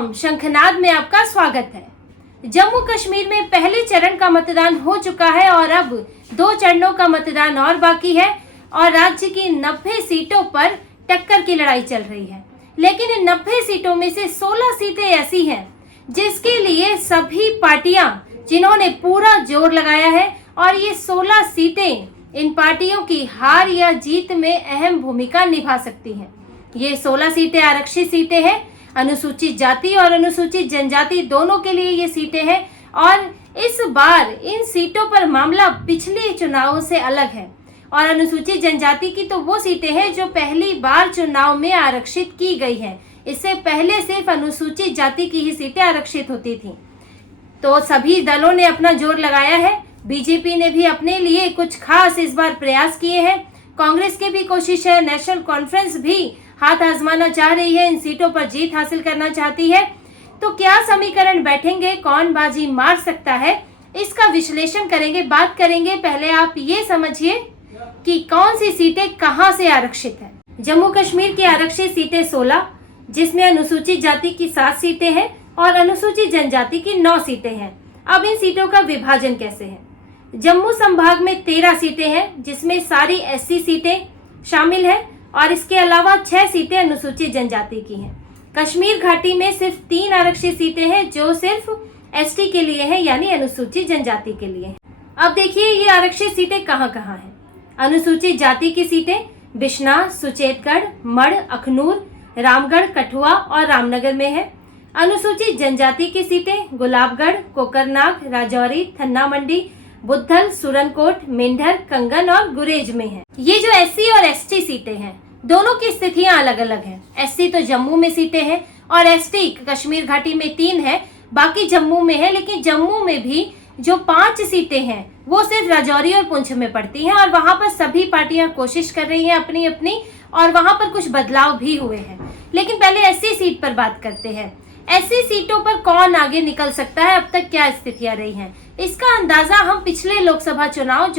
शंखनाद में आपका स्वागत है। जम्मू कश्मीर में पहले चरण का मतदान हो चुका है और अब 2 चरणों का मतदान और बाकी है और राज्य की 90 सीटों पर टक्कर की लड़ाई चल रही है। लेकिन इन 90 सीटों में से 16 सीटें ऐसी हैं जिसके लिए सभी पार्टियां जिन्होंने पूरा जोर लगाया है और ये 16 सीटें इन पार्टियों की हार या जीत में अहम भूमिका निभा सकती हैं। ये 16 सीटें आरक्षित सीटें हैं। अनुसूचित जाति और अनुसूचित जनजाति दोनों के लिए ये सीटें हैं और इस बार इन सीटों पर मामला पिछले चुनावों से अलग है। और अनुसूचित जनजाति की तो वो सीटें हैं जो पहली बार चुनाव में आरक्षित की गई हैं। इससे पहले सिर्फ अनुसूचित जाति की ही सीटें आरक्षित होती थीं। तो सभी दलों ने अपना जोर लगाया है। बीजेपी ने भी अपने लिए कुछ खास इस बार प्रयास किए हैं। कांग्रेस की भी कोशिश है, नेशनल कॉन्फ्रेंस भी हाथ आजमाना चाह रही है, इन सीटों पर जीत हासिल करना चाहती है। तो क्या समीकरण बैठेंगे, कौन बाजी मार सकता है, इसका विश्लेषण करेंगे, बात करेंगे। पहले आप ये समझिए कि कौन सी सीटें कहां से आरक्षित है। जम्मू कश्मीर की आरक्षित सीटें 16, जिसमें अनुसूचित जाति की 7 सीटें हैं और अनुसूचित जनजाति की 9 सीटें हैं। अब इन सीटों का विभाजन कैसे है। जम्मू संभाग में 13 सीटें हैं, जिसमें सारी एससी सीटें शामिल हैं और इसके अलावा 6 सीटें अनुसूचित जनजाति की हैं। कश्मीर घाटी में सिर्फ 3 आरक्षित सीटें हैं जो सिर्फ एसटी के लिए हैं, यानी अनुसूचित जनजाति के लिए हैं। अब देखिए ये आरक्षित सीटें कहां कहां हैं। अनुसूचित जाति की सीटें बिश्नाह, सुचेतगढ़, मढ़, अखनूर, रामगढ़, कठुआ और रामनगर में है। अनुसूचित जनजाति की सीटें गुलाबगढ़, कोकरनाग, राजौरी, थन्ना मंडी, बुद्धल, सुरनकोट, मेंढर, कंगन और गुरेज में है। ये जो एससी और एसटी सीटें हैं, दोनों की स्थितियां अलग अलग हैं। एससी तो जम्मू में सीटें हैं और एसटी कश्मीर घाटी में 3 है, बाकी जम्मू में है। लेकिन जम्मू में भी जो 5 सीटें हैं वो सिर्फ राजौरी और पुंछ में पड़ती हैं और वहां पर सभी पार्टियां कोशिश कर रही हैं अपनी अपनी, और वहां पर कुछ बदलाव भी हुए हैं। लेकिन पहले एससी सीट पर बात करते हैं। ऐसी सीटों पर कौन आगे निकल सकता है, अब तक क्या स्थितियां रही हैं, इसका अंदाजा हम पिछले लोकसभा चुनाव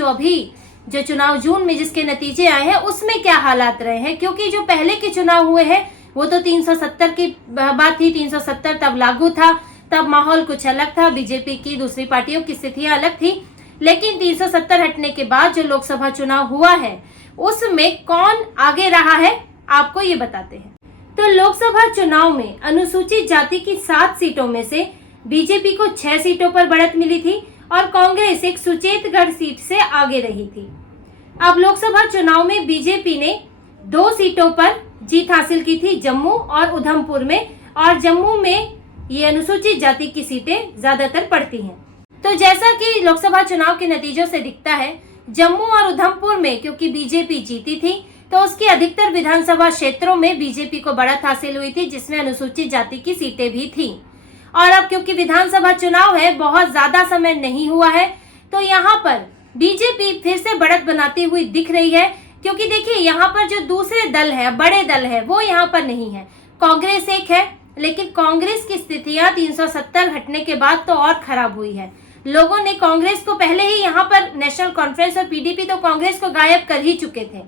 जो चुनाव जून में जिसके नतीजे आए हैं उसमें क्या हालात रहे हैं। क्योंकि जो पहले के चुनाव हुए हैं वो तो 370 की बात थी, 370 तब लागू था, तब माहौल कुछ अलग था, बीजेपी की दूसरी पार्टियों की स्थितियां अलग थी। लेकिन 370 हटने के बाद जो लोकसभा चुनाव हुआ है उसमें कौन आगे रहा है आपको ये बताते हैं। तो लोकसभा चुनाव में अनुसूचित जाति की 7 सीटों में से बीजेपी को 6 सीटों पर बढ़त मिली थी और कांग्रेस एक सुचेतगढ़ सीट से आगे रही थी। अब लोकसभा चुनाव में बीजेपी ने 2 सीटों पर जीत हासिल की थी, जम्मू और उधमपुर में, और जम्मू में ये अनुसूचित जाति की सीटें ज्यादातर पड़ती हैं। तो जैसा कि लोकसभा चुनाव के नतीजों से दिखता है, जम्मू और उधमपुर में क्योंकि बीजेपी जीती थी तो उसकी अधिकतर विधानसभा क्षेत्रों में बीजेपी को बढ़त हासिल हुई थी, जिसमें अनुसूचित जाति की सीटें भी थी। और अब क्योंकि विधानसभा चुनाव है, बहुत ज्यादा समय नहीं हुआ है, तो यहाँ पर बीजेपी फिर से बढ़त बनाती हुई दिख रही है। क्योंकि देखिए यहाँ पर जो दूसरे दल है, बड़े दल है, वो यहाँ पर नहीं है। कांग्रेस एक है, लेकिन कांग्रेस की स्थितियां 370 हटने के बाद तो और खराब हुई है। लोगों ने कांग्रेस को पहले ही यहाँ पर नेशनल कॉन्फ्रेंस और पीडीपी तो कांग्रेस को गायब कर ही चुके थे,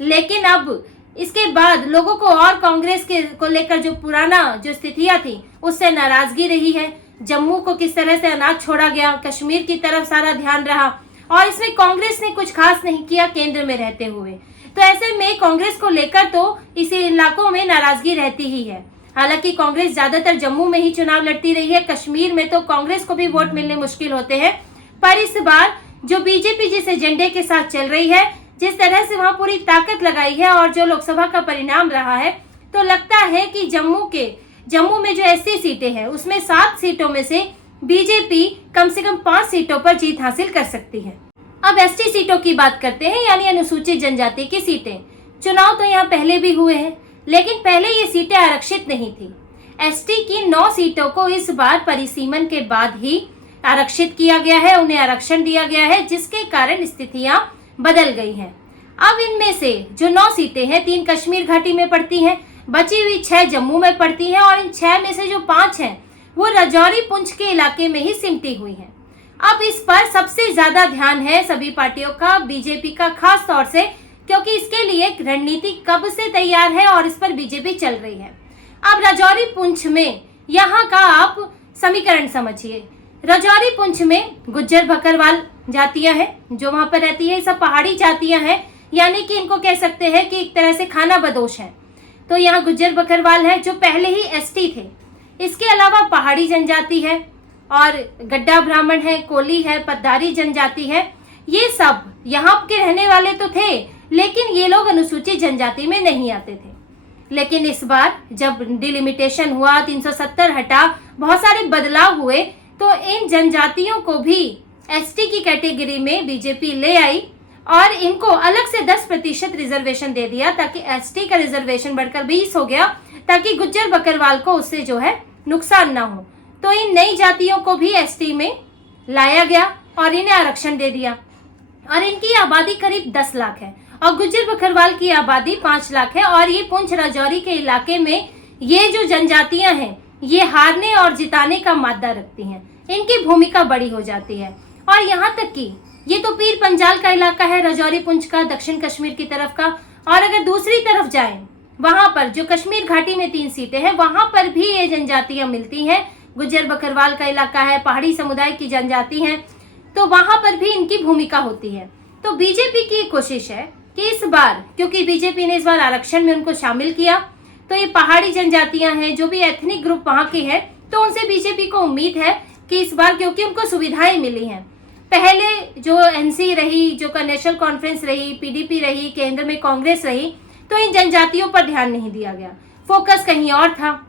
लेकिन अब इसके बाद लोगों को और कांग्रेस को लेकर जो पुराना जो स्थितियां थी उससे नाराजगी रही है। जम्मू को किस तरह से अनाज छोड़ा गया, कश्मीर की तरफ सारा ध्यान रहा और इसमें कांग्रेस ने कुछ खास नहीं किया केंद्र में रहते हुए। तो ऐसे में कांग्रेस को लेकर तो इस इलाकों में नाराजगी रहती ही है। हालांकि कांग्रेस ज्यादातर जम्मू में ही चुनाव लड़ती रही है, कश्मीर में तो कांग्रेस को भी वोट मिलने मुश्किल होते हैं। पर इस बार जो बीजेपी जिस एजेंडे के साथ चल रही है, जिस तरह से वहां पूरी ताकत लगाई है और जो लोकसभा का परिणाम रहा है, तो लगता है कि जम्मू में जो एससी सीटें हैं उसमें 7 सीटों में से बीजेपी कम से कम 5 सीटों पर जीत हासिल कर सकती है। अब एसटी सीटों की बात करते हैं, यानी अनुसूचित जनजाति की सीटें। चुनाव तो यहाँ पहले भी हुए हैं, लेकिन पहले ये सीटें आरक्षित नहीं थी। एसटी की 9 सीटों को इस बार परिसीमन के बाद ही आरक्षित किया गया है, उन्हें आरक्षण दिया गया है, जिसके कारण स्थितियां बदल गई हैं। अब इनमें से जो 9 सीटें हैं, 3 कश्मीर घाटी में पड़ती हैं, बची हुई 6 जम्मू में पड़ती हैं और इन 6 में से जो 5 हैं वो राजौरी पुंछ के इलाके में ही सिमटी हुई हैं। अब इस पर सबसे ज्यादा ध्यान है सभी पार्टियों का, बीजेपी का खास तौर से, क्योंकि इसके लिए रणनीति कब से तैयार है और इस पर बीजेपी चल रही है। अब राजौरी पुंछ में यहाँ का आप समीकरण समझिए। राजौरी पुंछ में गुज्जर बकरवाल जातियां हैं जो वहां पर रहती है, सब पहाड़ी जातियां हैं, यानी कि इनको कह सकते हैं कि एक तरह से खाना बदोश है। तो यहाँ गुज्जर बकरवाल है जो पहले ही एसटी थे। इसके अलावा पहाड़ी जनजाति है और गड्ढा ब्राह्मण है, कोली है, पद्दारी जनजाति है। ये सब यहाँ के रहने वाले तो थे, लेकिन ये लोग अनुसूचित जनजाति में नहीं आते थे। लेकिन इस बार जब डिलिमिटेशन हुआ, 370 हटा, बहुत सारे बदलाव हुए, तो इन जनजातियों को भी एसटी की कैटेगरी में बीजेपी ले आई और इनको अलग से 10% रिजर्वेशन दे दिया, ताकि एसटी का रिजर्वेशन बढ़कर 20 हो गया, ताकि गुज्जर बकरवाल को उससे जो है नुकसान ना हो। तो इन नई जातियों को भी एसटी में लाया गया और इन्हें आरक्षण दे दिया। और इनकी आबादी करीब 10 लाख है और गुज्जर बकरवाल की आबादी 5 लाख है। और ये पुंछ राजौरी के इलाके में ये जो जनजातियां हैं, ये हारने और जिताने का मादा रखती हैं। इनकी भूमिका बड़ी हो जाती है। और यहाँ तक कि ये तो पीर पंजाल का इलाका है, राजौरी पुंछ का, दक्षिण कश्मीर की तरफ का। और अगर दूसरी तरफ जाएं, वहां पर जो कश्मीर घाटी में 3 सीटें हैं, वहां पर भी ये जनजातियां मिलती हैं। गुज्जर बकरवाल का इलाका है, पहाड़ी समुदाय की जनजाति है, तो वहां पर भी इनकी भूमिका होती है। तो बीजेपी की कोशिश है कि इस बार, क्योंकि बीजेपी ने इस बार आरक्षण में उनको शामिल किया, तो ये पहाड़ी जनजातियां हैं, जो भी एथनिक ग्रुप वहां के हैं, तो उनसे बीजेपी को उम्मीद है कि इस बार, क्योंकि उनको सुविधाएं मिली हैं। पहले जो एनसी रही, जो नेशनल कॉन्फ्रेंस रही, पीडीपी रही, केंद्र में कांग्रेस रही, तो इन जनजातियों पर ध्यान नहीं दिया गया, फोकस कहीं और था।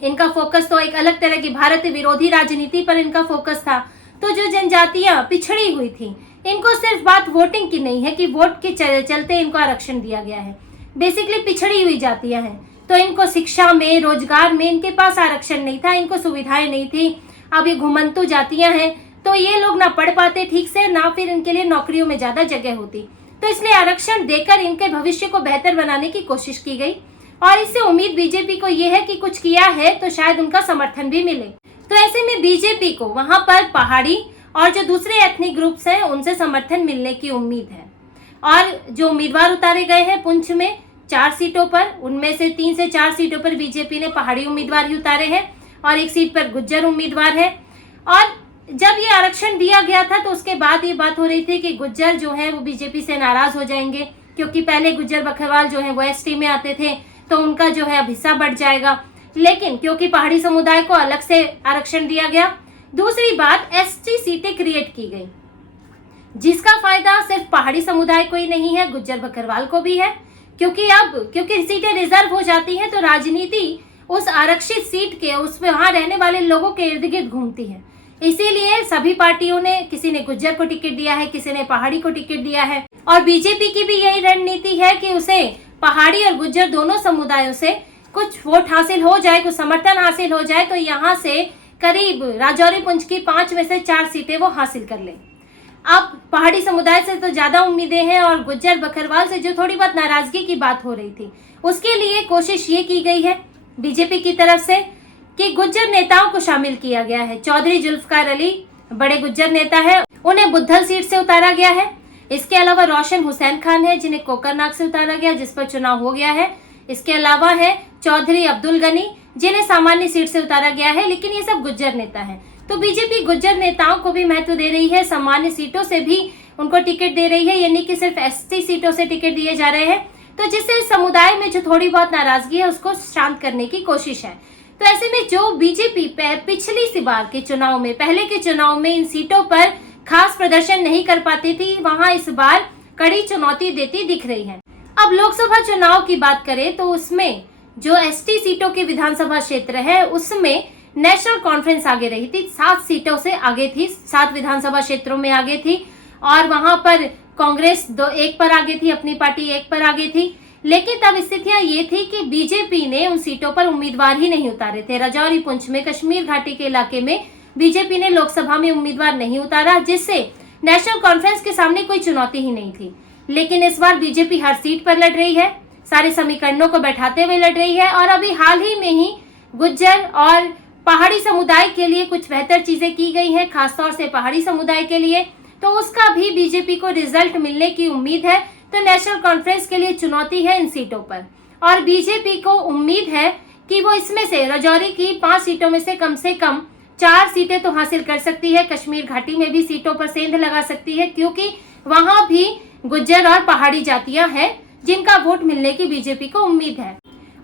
इनका फोकस तो एक अलग तरह की भारत विरोधी राजनीति पर इनका फोकस था। तो जो जनजातियां पिछड़ी हुई थी, इनको सिर्फ बात वोटिंग की नहीं है कि वोट के चलते इनको आरक्षण दिया गया है, बेसिकली पिछड़ी हुई जातियां हैं, तो इनको शिक्षा में, रोजगार में इनके पास आरक्षण नहीं था, इनको सुविधाएं नहीं थी। अब ये घुमंतु जातियां हैं, तो ये लोग ना पढ़ पाते ठीक से, ना फिर इनके लिए नौकरियों में ज्यादा जगह होती, तो इसलिए आरक्षण देकर इनके भविष्य को बेहतर बनाने की कोशिश की गई। और इससे उम्मीद बीजेपी को ये है कि कुछ किया है तो शायद उनका समर्थन भी मिले। तो ऐसे में बीजेपी को वहां पर पहाड़ी और जो दूसरे एथनिक ग्रुप्स हैं, उनसे समर्थन मिलने की उम्मीद है। और जो उम्मीदवार उतारे गए हैं पुंछ में 4 सीटों पर, उनमें से 3 से 4 सीटों पर बीजेपी ने पहाड़ी उम्मीदवार ही उतारे हैं और 1 सीट पर गुज्जर उम्मीदवार है। और जब ये आरक्षण दिया गया था, तो उसके बाद ये बात हो रही थी कि गुज्जर जो है वो बीजेपी से नाराज हो जाएंगे, क्योंकि पहले गुज्जर बकरवाल जो है वो एसटी में आते थे, तो उनका जो है अब हिस्सा बढ़ जाएगा। लेकिन क्योंकि पहाड़ी समुदाय को अलग से आरक्षण दिया गया, दूसरी बात एसटी सीटें क्रिएट की गई, जिसका फायदा सिर्फ पहाड़ी समुदाय को ही नहीं है, गुज्जर बकरवाल को भी है। क्योंकि सीटें रिजर्व हो जाती हैं, तो राजनीति उस आरक्षित सीट के, उसमें वहां रहने वाले लोगों के इर्द गिर्द घूमती है। इसीलिए सभी पार्टियों ने, किसी ने गुज्जर को टिकट दिया है, किसी ने पहाड़ी को टिकट दिया है। और बीजेपी की भी यही रणनीति है कि उसे पहाड़ी और गुज्जर दोनों समुदायों से कुछ वोट हासिल हो जाए, कुछ समर्थन हासिल हो जाए, तो यहाँ से करीब राजौरी पुंछ की 5 में से 4 सीटें वो हासिल कर ले। अब पहाड़ी समुदाय से तो ज्यादा उम्मीदें हैं और गुज्जर बकरवाल से जो थोड़ी बहुत नाराजगी की बात हो रही थी, उसके लिए कोशिश ये की गई है बीजेपी की तरफ से कि गुज्जर नेताओं को शामिल किया गया है। चौधरी जुल्फकार अली बड़े गुज्जर नेता है, उन्हें बुद्धल सीट से उतारा गया है। इसके अलावा रोशन हुसैन खान है, जिन्हें कोकरनाग से उतारा गया, जिस पर चुनाव हो गया है। इसके अलावा है चौधरी अब्दुल गनी, जिन्हें सामान्य सीट से उतारा गया है, लेकिन ये सब गुज्जर नेता हैं। तो बीजेपी गुज्जर नेताओं को भी महत्व दे रही है, सामान्य सीटों से भी उनको टिकट दे रही है, यानी कि सिर्फ एसटी सीटों से टिकट दिए जा रहे हैं, तो जिससे समुदाय में जो थोड़ी बहुत नाराजगी है उसको शांत करने की कोशिश है। तो ऐसे में जो बीजेपी पिछली सी बार के चुनाव में, पहले के चुनाव में इन सीटों पर खास प्रदर्शन नहीं कर पाती थी, वहां इस बार कड़ी चुनौती देती दिख रही है। अब लोकसभा चुनाव की बात करें तो उसमें जो एसटी सीटों के विधानसभा क्षेत्र है, उसमें नेशनल कॉन्फ्रेंस आगे रही थी, 7 सीटों से आगे थी, 7 विधानसभा क्षेत्रों में आगे थी। और वहां पर कांग्रेस 1 पर आगे थी, अपनी पार्टी 1 पर आगे थी। लेकिन तब स्थितियां ये थी कि बीजेपी ने उन सीटों पर उम्मीदवार ही नहीं उतारे थे। राजौरी पुंछ में, कश्मीर घाटी के इलाके में बीजेपी ने लोकसभा में उम्मीदवार नहीं उतारा, जिससे नेशनल कॉन्फ्रेंस के सामने कोई चुनौती ही नहीं थी। लेकिन इस बार बीजेपी हर सीट पर लड़ रही है, सारे समीकरणों को बैठाते हुए लड़ रही है। और अभी हाल ही में ही गुज्जर और पहाड़ी समुदाय के लिए कुछ बेहतर चीजें की गई हैं, खासतौर से पहाड़ी समुदाय के लिए, तो उसका भी बीजेपी को रिजल्ट मिलने की उम्मीद है। तो नेशनल कॉन्फ्रेंस के लिए चुनौती है इन सीटों पर, और बीजेपी को उम्मीद है कि वो इसमें से राजौरी की 5 सीटों में से कम 4 सीटें तो हासिल कर सकती है। कश्मीर घाटी में भी सीटों पर सेंध लगा सकती है, क्योंकि वहां भी गुज्जर और पहाड़ी जातियां हैं जिनका वोट मिलने की बीजेपी को उम्मीद है।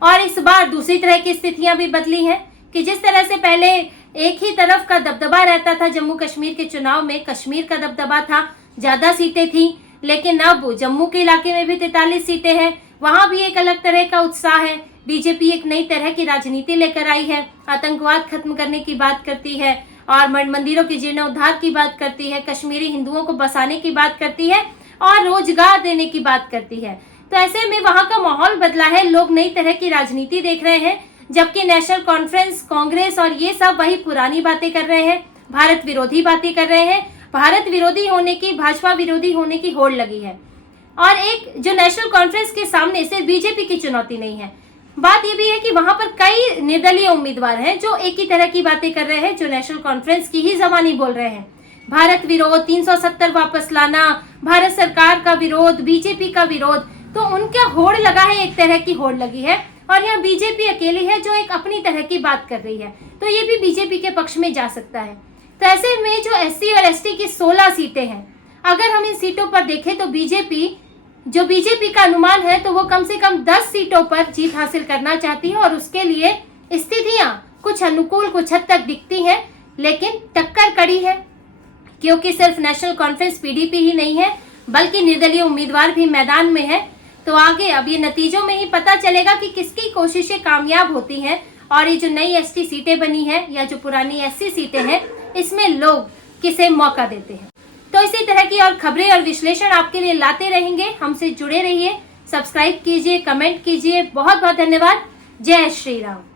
और इस बार दूसरी तरह की स्थितियां भी बदली हैं कि जिस तरह से पहले एक ही तरफ का दबदबा रहता था जम्मू कश्मीर के चुनाव में, कश्मीर का दबदबा था, ज्यादा सीटें थी, लेकिन अब जम्मू के इलाके में भी 43 सीटें हैं, वहां भी एक अलग तरह का उत्साह है। बीजेपी एक नई तरह की राजनीति लेकर आई है, आतंकवाद खत्म करने की बात करती है और मंदिरों के जीर्णोद्धार की बात करती है, कश्मीरी हिंदुओं को बसाने की बात करती है और रोजगार देने की बात करती है। तो ऐसे में वहां का माहौल बदला है, लोग नई तरह की राजनीति देख रहे हैं, जबकि नेशनल कॉन्फ्रेंस, कांग्रेस और ये सब वही पुरानी बातें कर रहे हैं, भारत विरोधी बातें कर रहे हैं। भारत विरोधी होने की, भाजपा विरोधी होने की होड़ लगी है। और एक जो नेशनल कॉन्फ्रेंस के सामने सिर्फ बीजेपी की चुनौती नहीं है, बात ये भी है कि वहां पर कई निर्दलीय उम्मीदवार हैं जो एक ही तरह की बातें कर रहे हैं, जो नेशनल कॉन्फ्रेंस की ही जबानी बोल रहे हैं। भारत विरोध, 370 वापस लाना, भारत सरकार का विरोध, बीजेपी का विरोध, तो उनका होड़ लगा है, एक तरह की होड़ लगी है। और यहाँ बीजेपी अकेली है जो एक अपनी तरह की बात कर रही है, तो ये भी बीजेपी के पक्ष में जा सकता है। तो ऐसे में जो एससी और एसटी की 16 सीटें हैं, अगर हम इन सीटों पर देखें तो बीजेपी का अनुमान है तो वो कम से कम 10 सीटों पर जीत हासिल करना चाहती है और उसके लिए स्थितियां कुछ अनुकूल, कुछ हद तक दिखती हैं, लेकिन टक्कर कड़ी है, क्योंकि सिर्फ नेशनल कॉन्फ्रेंस पीडीपी ही नहीं है बल्कि निर्दलीय उम्मीदवार भी मैदान में है। तो आगे अब ये नतीजों में ही पता चलेगा कि किसकी कोशिशें कामयाब होती हैं और ये जो नई एसटी सीटें बनी है या जो पुरानी एससी सीटें हैं, इसमें लोग किसे मौका देते हैं। तो इसी तरह की और खबरें और विश्लेषण आपके लिए लाते रहेंगे, हमसे जुड़े रहिए, सब्सक्राइब कीजिए, कमेंट कीजिए। बहुत बहुत धन्यवाद। जय श्री राम।